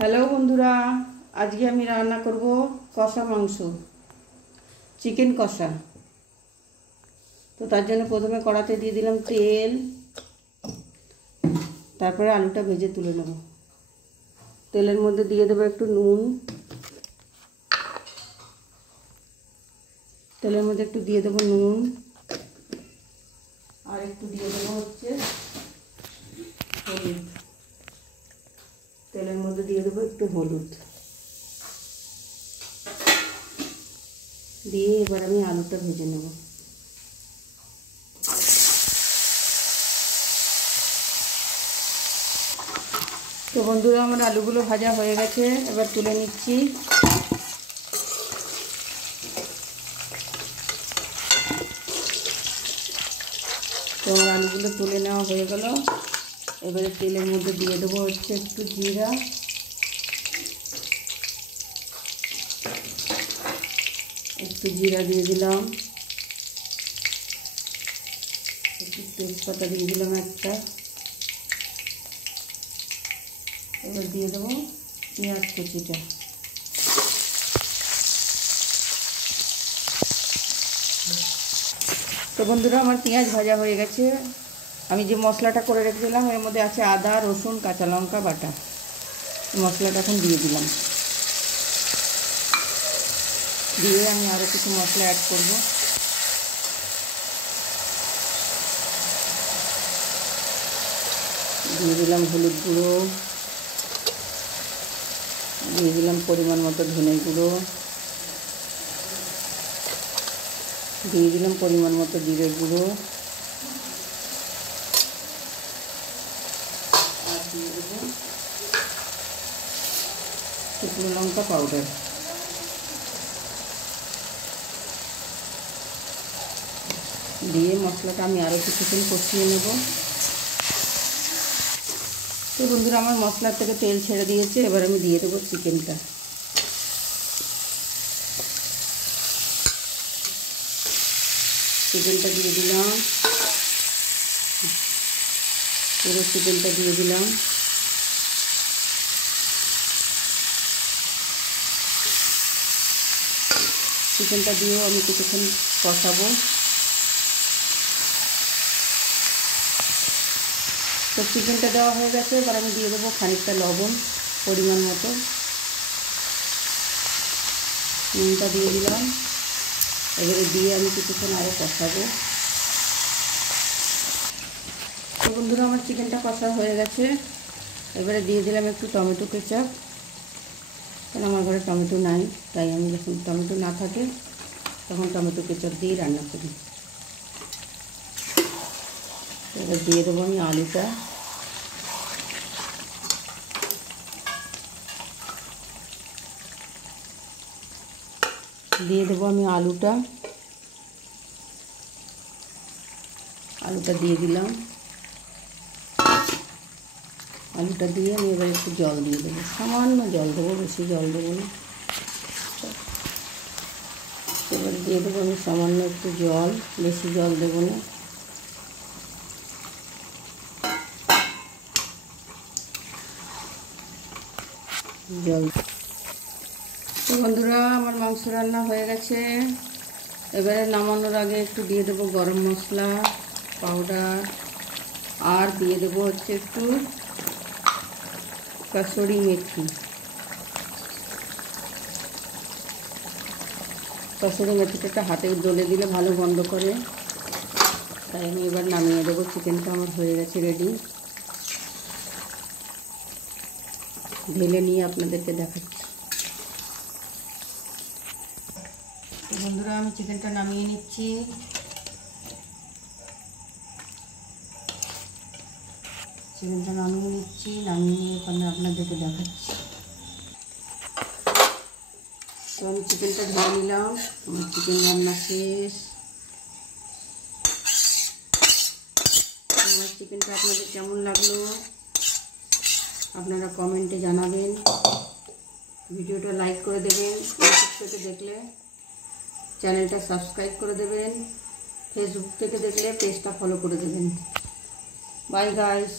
Hello বন্ধুরা, আজকে আমি রান্না করব কষা মাংস, চিকেন কষা। তো তার জন্য প্রথমে কড়াতে দিয়ে দিলাম তেল, তারপরে আলুটা ভেজে তুলে নেব। তেলের মধ্যে দিয়ে দেবো একটু নুন, তেলের মধ্যে একটু দিয়ে দেবো নুন, আর একটু দিয়ে দেবো হচ্ছে হলুদ। তেলের মধ্যে দিয়ে দেবো একটু হলুদ দিয়ে এবার আমি আলুটা ভেজে নেব। তো বন্ধুরা, আমার আলুগুলো ভাজা হয়ে গেছে, এবার তুলে নিচ্ছি। তো আমার আলুগুলো তুলে নেওয়া হয়ে গেল। এবারে তেলের মধ্যে দিয়ে দেবো হচ্ছে একটু জিরা, একটু জিরা দিয়ে দিলাম, একটু তেজপাতা দিয়ে দিলাম একটা। এবার দিয়ে দেবো পেঁয়াজ কুচিটা। তো বন্ধুরা, আমার পেঁয়াজ ভাজা হয়ে গেছে। আমি যে মশলাটা করে রেখেছিলাম এর মধ্যে আছে আদা, রসুন, কাঁচা লঙ্কা বাটা। মশলাটা এখন দিয়ে দিলাম, দিয়ে আমি আরও কিছু মশলা অ্যাড করব। দিয়ে দিলাম হলুদ গুঁড়ো, দিয়ে দিলাম পরিমাণ মতো ধনে গুঁড়ো, দিয়ে দিলাম পরিমাণ মতো জিরে গুঁড়ো, আর দিয়ে দেবো শুকনো লঙ্কা পাউডার। দিয়ে মশলাটা আমি আরও কিছুক্ষণ কষিয়ে নেব। তো বন্ধুরা, আমার মশলার থেকে তেল ছেড়ে দিয়েছে, এবার আমি দিয়ে দেবো চিকেনটা। চিকেনটা দিয়ে দিলাম, পুরো চিকেনটা দিয়ে দিলাম। চিকেনটা দিয়েও আমি কিছুক্ষণ কষাবো। তো চিকেনটা দেওয়া হয়ে গেছে, এবার আমি দিয়ে দেবো খানিকটা লবণ, পরিমাণ মতো নুনটা দিয়ে দিলাম। এবারে দিয়ে আমি কিছুক্ষণ আরও কষাবো। তো বন্ধুরা, আমার চিকেনটা কষা হয়ে গেছে, এবারে দিয়ে দিলাম একটু টমেটো কেচাপ। কারণ আমার ঘরে টমেটো নাই, তাই আমি যখন টমেটো না থাকে তখন টমেটো কেচাপ দিয়েই রান্না করি। এবার দিয়ে দেবো আমি আলুটা। দিয়ে দেবো আমি আলুটা দিয়ে দিলাম। আলুটা দিয়ে আমি এবার একটু জল দিয়ে দেবো, সামান্য জল দেবো, বেশি জল দেবো না। এবার দিয়ে দেবো আমি সামান্য একটু জল, বেশি জল দেবো না। জল। তো বন্ধুরা, আমার মাংস রান্না হয়ে গেছে। এবারে নামানোর আগে একটু দিয়ে দেবো গরম মশলা পাউডার, আর দিয়ে দেবো হচ্ছে একটু কসুরি মেথি। কসুরি মেথিটা হাতে ডলে দিলে ভালো গন্ধ করে, তাই আমি এবার নামিয়ে দেবো। চিকেনটা আমার হয়ে গেছে রেডি। ঢেলে নিয়ে আপনাদেরকে দেখাচ্ছি। বন্ধুরা, আমি চিকেনটা নামিয়ে নিচ্ছি। নামিয়ে নিয়ে ওখানে আপনাদেরকে দেখাচ্ছি। তো আমি চিকেনটা ধরে নিলাম, আমার চিকেন রান্না শেষ। আমার চিকেনটা আপনাদের কেমন লাগলো আপনারা কমেন্টে জানাবেন। ভিডিওটা লাইক করে দেবেন, ইউটিউব থেকে দেখলে চ্যানেলটা সাবস্ক্রাইব করে দেবেন, ফেসবুক থেকে দেখলে পেজটা ফলো করে দেবেন। Bye guys.